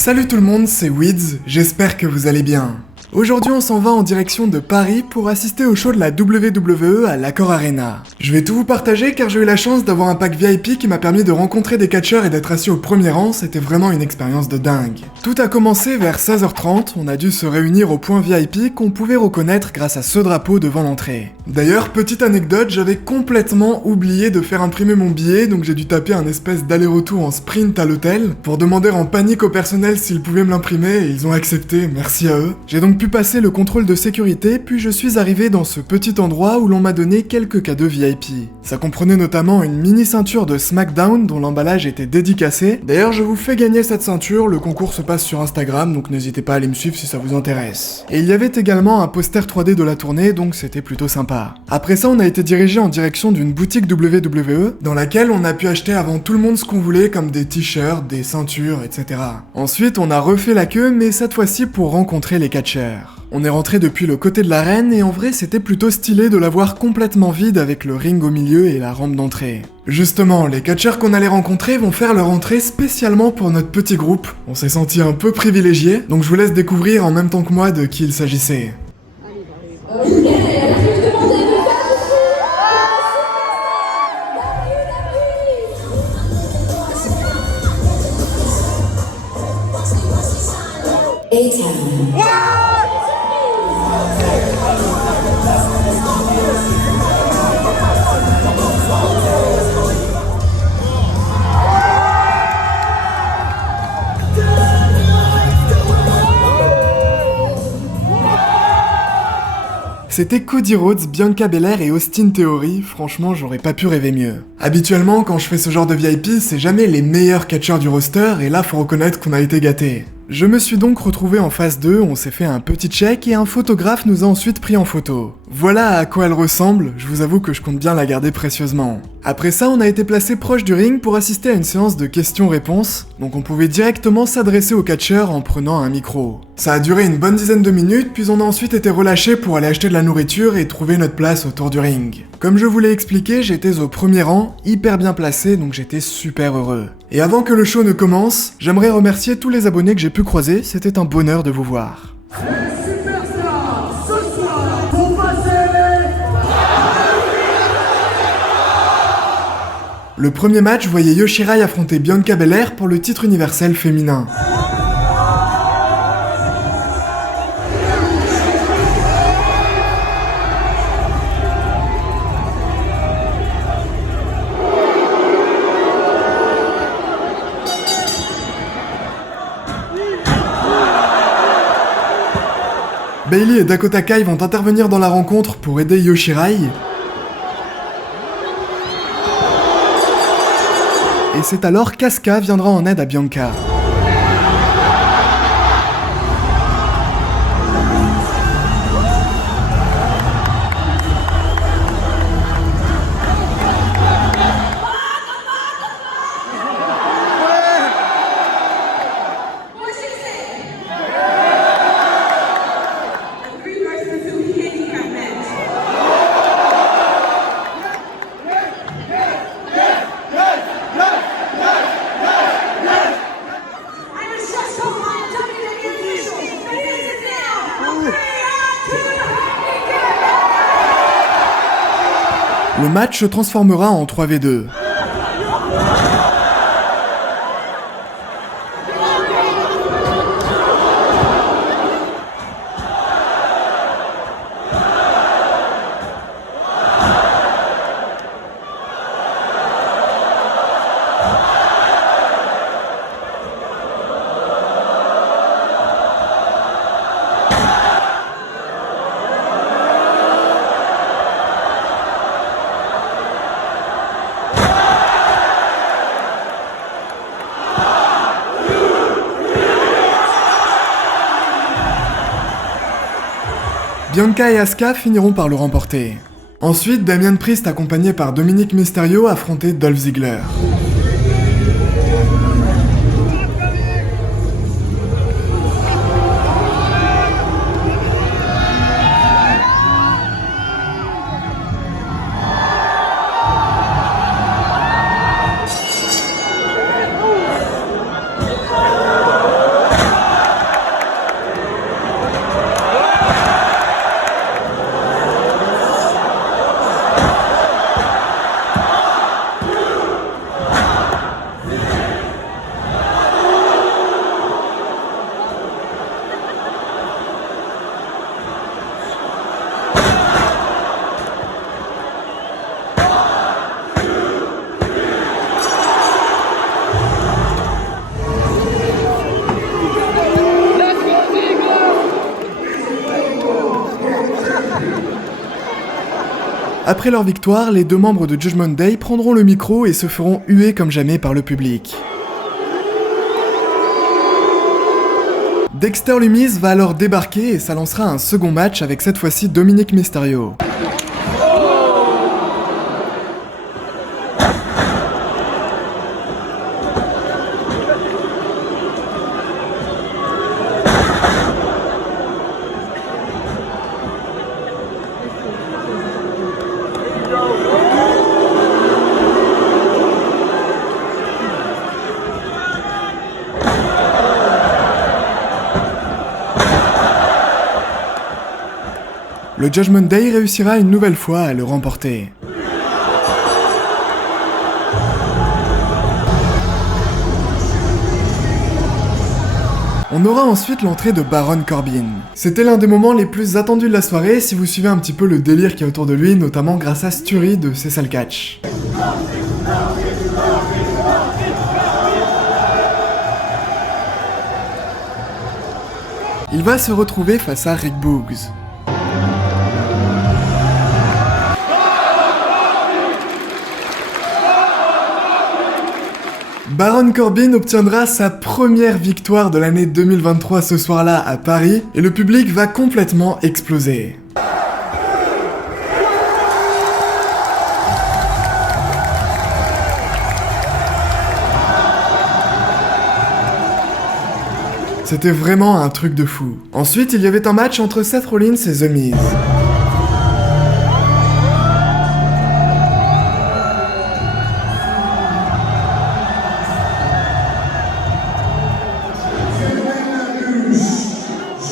Salut tout le monde, c'est Wids, j'espère que vous allez bien. Aujourd'hui on s'en va en direction de Paris pour assister au show de la WWE à l'Accor Arena. Je vais tout vous partager car j'ai eu la chance d'avoir un pack VIP qui m'a permis de rencontrer des catcheurs et d'être assis au premier rang, c'était vraiment une expérience de dingue. Tout a commencé vers 16h30, on a dû se réunir au point VIP qu'on pouvait reconnaître grâce à ce drapeau devant l'entrée. D'ailleurs, petite anecdote, j'avais complètement oublié de faire imprimer mon billet, donc j'ai dû taper un espèce d'aller-retour en sprint à l'hôtel pour demander en panique au personnel s'ils pouvaient me l'imprimer et ils ont accepté, merci à eux. J'ai donc pu passer le contrôle de sécurité, puis je suis arrivé dans ce petit endroit où l'on m'a donné quelques cadeaux VIP. Ça comprenait notamment une mini ceinture de SmackDown dont l'emballage était dédicacé. D'ailleurs, je vous fais gagner cette ceinture, le concours se passe sur Instagram, donc n'hésitez pas à aller me suivre si ça vous intéresse. Et il y avait également un poster 3D de la tournée, donc c'était plutôt sympa. Après ça, on a été dirigé en direction d'une boutique WWE, dans laquelle on a pu acheter avant tout le monde ce qu'on voulait, comme des t-shirts, des ceintures, etc. Ensuite, on a refait la queue, mais cette fois-ci pour rencontrer les catcheurs. On est rentré depuis le côté de l'arène et en vrai c'était plutôt stylé de la voir complètement vide avec le ring au milieu et la rampe d'entrée. Justement, les catcheurs qu'on allait rencontrer vont faire leur entrée spécialement pour notre petit groupe. On s'est senti un peu privilégiés, donc je vous laisse découvrir en même temps que moi de qui il s'agissait. C'était Cody Rhodes, Bianca Belair et Austin Theory, franchement j'aurais pas pu rêver mieux. Habituellement quand je fais ce genre de VIP, c'est jamais les meilleurs catcheurs du roster et là faut reconnaître qu'on a été gâtés. Je me suis donc retrouvé en phase 2, on s'est fait un petit check et un photographe nous a ensuite pris en photo. Voilà à quoi elle ressemble, je vous avoue que je compte bien la garder précieusement. Après ça, on a été placé proche du ring pour assister à une séance de questions-réponses, donc on pouvait directement s'adresser au catcheur en prenant un micro. Ça a duré une bonne dizaine de minutes, puis on a ensuite été relâchés pour aller acheter de la nourriture et trouver notre place autour du ring. Comme je vous l'ai expliqué, j'étais au premier rang, hyper bien placé, donc j'étais super heureux. Et avant que le show ne commence, j'aimerais remercier tous les abonnés que j'ai pu croiser, c'était un bonheur de vous voir. Les superstars, ce soir, vont passer. Le premier match voyait Io Shirai affronter Bianca Belair pour le titre universel féminin. Bayley et Dakota Kai vont intervenir dans la rencontre pour aider Io Shirai. Et c'est alors qu'Asuka viendra en aide à Bianca. Le match se transformera en 3v2. Bianca et Asuka finiront par le remporter. Ensuite, Damian Priest accompagné par Dominic Mysterio affrontait Dolph Ziggler. Après leur victoire, les deux membres de Judgment Day prendront le micro et se feront huer comme jamais par le public. Dexter Lumis va alors débarquer et ça lancera un second match avec cette fois-ci Dominic Mysterio. Le Judgment Day réussira une nouvelle fois à le remporter. On aura ensuite l'entrée de Baron Corbin. C'était l'un des moments les plus attendus de la soirée si vous suivez un petit peu le délire qui est autour de lui, notamment grâce à Sturry de Cessal Catch. Il va se retrouver face à Rick Boogs. Baron Corbin obtiendra sa première victoire de l'année 2023 ce soir-là à Paris, et le public va complètement exploser. C'était vraiment un truc de fou. Ensuite, il y avait un match entre Seth Rollins et The Miz.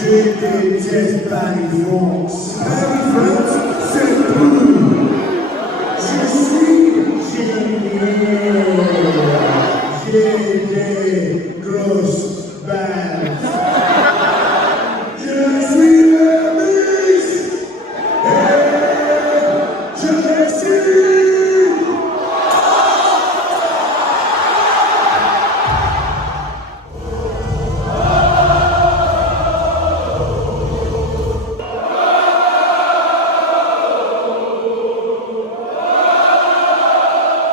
Je déteste Barry France. Barry France, c'est tout. Je suis génial. J'ai des grosses balles. Je suis le Miz. Et je réussis.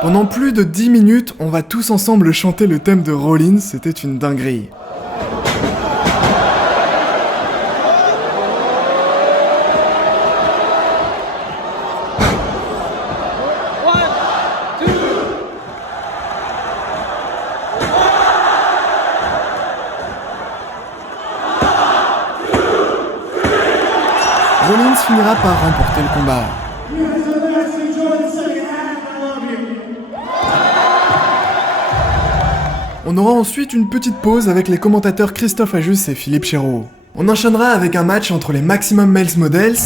Pendant plus de 10 minutes, on va tous ensemble chanter le thème de Rollins, c'était une dinguerie. Rollins finira par remporter le combat. On aura ensuite une petite pause avec les commentateurs Christophe Ajus et Philippe Chéreau. On enchaînera avec un match entre les Maximum Male Models,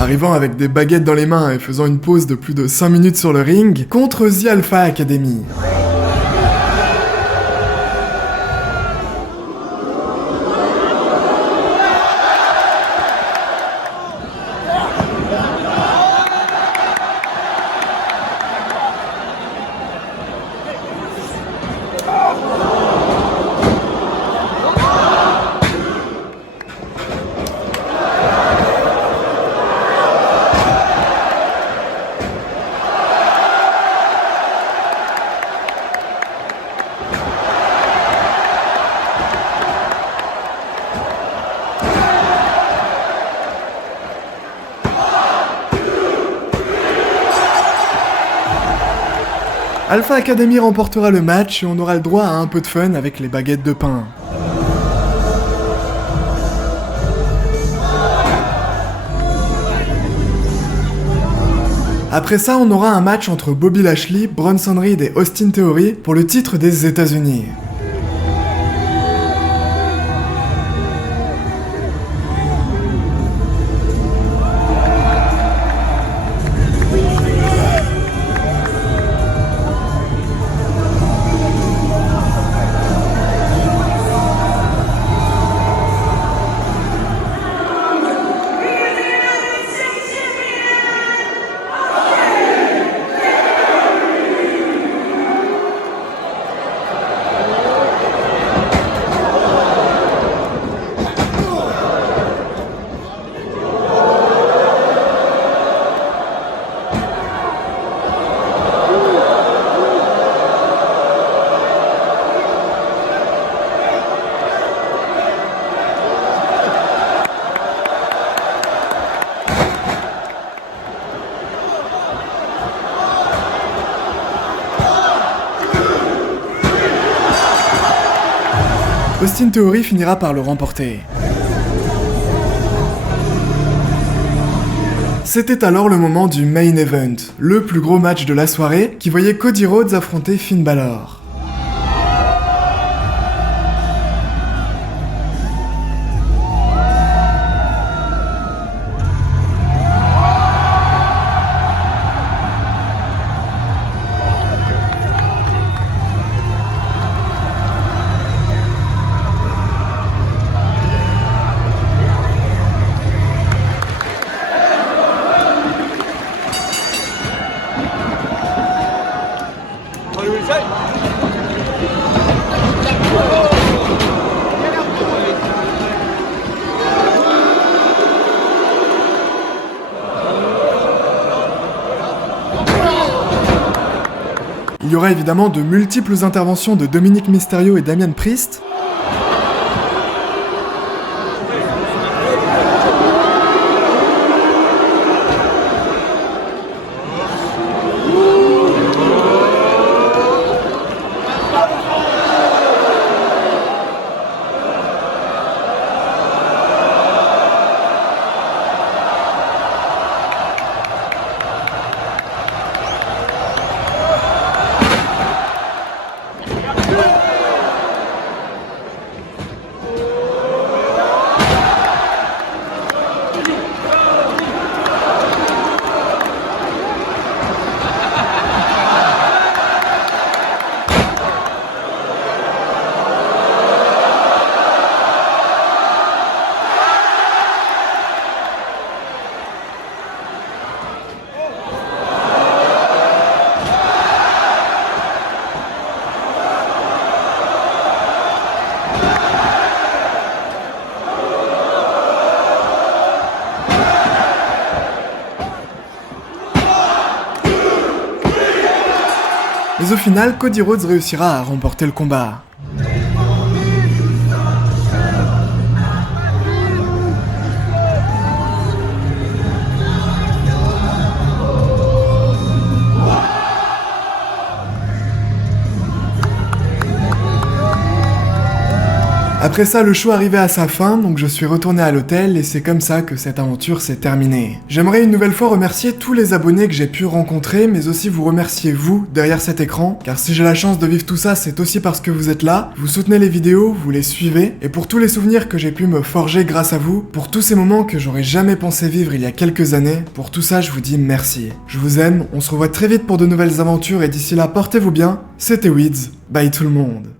arrivant avec des baguettes dans les mains et faisant une pause de plus de 5 minutes sur le ring, contre The Alpha Academy. Alpha Academy remportera le match et on aura le droit à un peu de fun avec les baguettes de pain. Après ça, on aura un match entre Bobby Lashley, Bronson Reed et Austin Theory pour le titre des États-Unis. Austin Theory finira par le remporter. C'était alors le moment du main event, le plus gros match de la soirée, qui voyait Cody Rhodes affronter Finn Balor. Il y aura évidemment de multiples interventions de Dominic Mysterio et Damian Priest. Mais au final, Cody Rhodes réussira à remporter le combat. Après ça, le show arrivait à sa fin, donc je suis retourné à l'hôtel et c'est comme ça que cette aventure s'est terminée. J'aimerais une nouvelle fois remercier tous les abonnés que j'ai pu rencontrer, mais aussi vous remercier vous, derrière cet écran, car si j'ai la chance de vivre tout ça, c'est aussi parce que vous êtes là, vous soutenez les vidéos, vous les suivez, et pour tous les souvenirs que j'ai pu me forger grâce à vous, pour tous ces moments que j'aurais jamais pensé vivre il y a quelques années, pour tout ça je vous dis merci. Je vous aime, on se revoit très vite pour de nouvelles aventures et d'ici là, portez-vous bien, c'était Weeds, bye tout le monde.